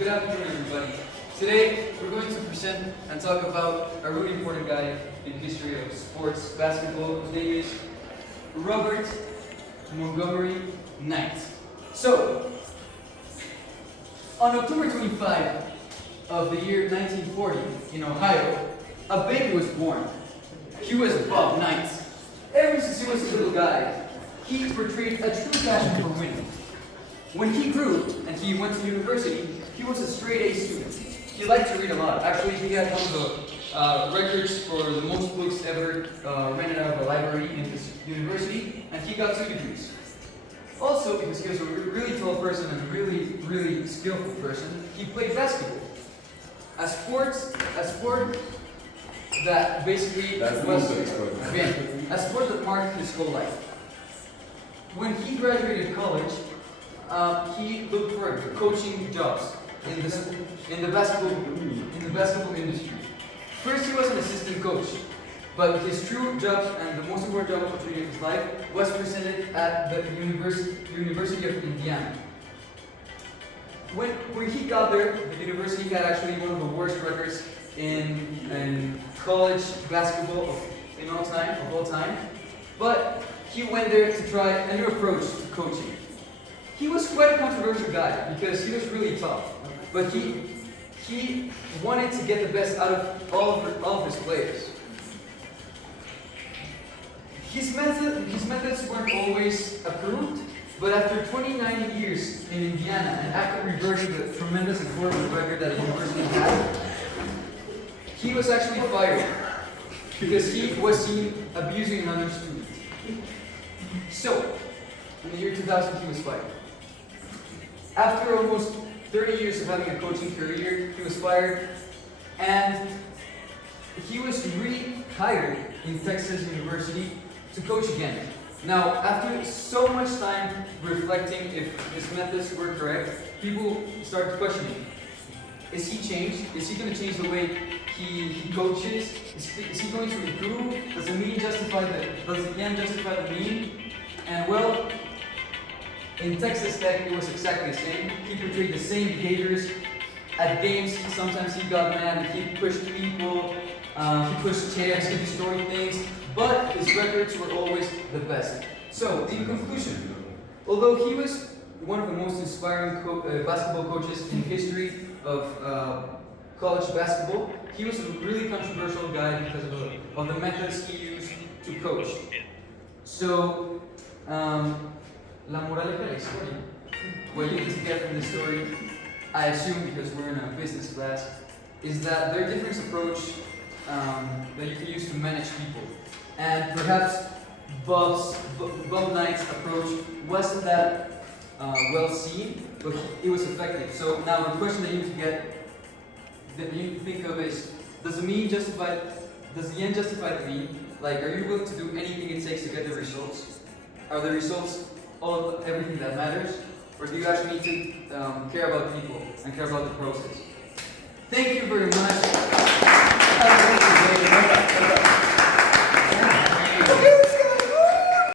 Good afternoon, everybody. Today, we're going to present and talk about a really important guy in history of sports basketball. His name is Robert Montgomery Knight. So, on October 25 of the year 1940 in Ohio, a baby was born. He was Bob Knight. Ever since he was a little guy, he portrayed a true passion for winning. When he grew and he went to university, he was a straight A student. He liked to read a lot. Actually, he had one of the records for the most books ever rented out of a library in his university, and he got 2 degrees. Also, because he was a really tall person and a really skillful person, he played basketball. A sport that basically was a sport that marked his whole life. When he graduated college, he looked for coaching jobs in the basketball industry. First, he was an assistant coach, but his true job and the most important job opportunity of his life was presented at the University of Indiana. When he got there, the university had actually one of the worst records in college basketball of all time. But he went there to try a new approach to coaching. He was quite a controversial guy because he was really tough, but he wanted to get the best out of all of his players. His methods weren't always approved, but after 29 years in Indiana and after reversing the tremendous and horrible record that the university had, he was actually fired because he was seen abusing another student. So, in the year 2000, he was fired. After almost 30 years of having a coaching career, he was fired, and he was rehired in Texas University to coach again. Now, after so much time reflecting if his methods were correct, people started questioning. Is he changed? Is he going to change the way he coaches? Is he going to improve? Does the end justify the mean? And well, in Texas Tech, it was exactly the same. He portrayed the same behaviors at games. Sometimes he got mad and he pushed people, he pushed chairs, he destroyed things, but his records were always the best. So, in conclusion, although he was one of the most inspiring basketball coaches in history of college basketball, he was a really controversial guy because of the methods he used to coach. So, la moraleja de la historia, what you need to get from this story, I assume because we're in a business class, is that there are different approaches that you can use to manage people. And perhaps Bob Knight's approach wasn't that well seen, but it was effective. So now the question that you need to think of is, does the end justify the mean? Like, are you willing to do anything it takes to get the results? Are the results everything that matters? Or do you actually need to care about people and care about the process? Thank you very much.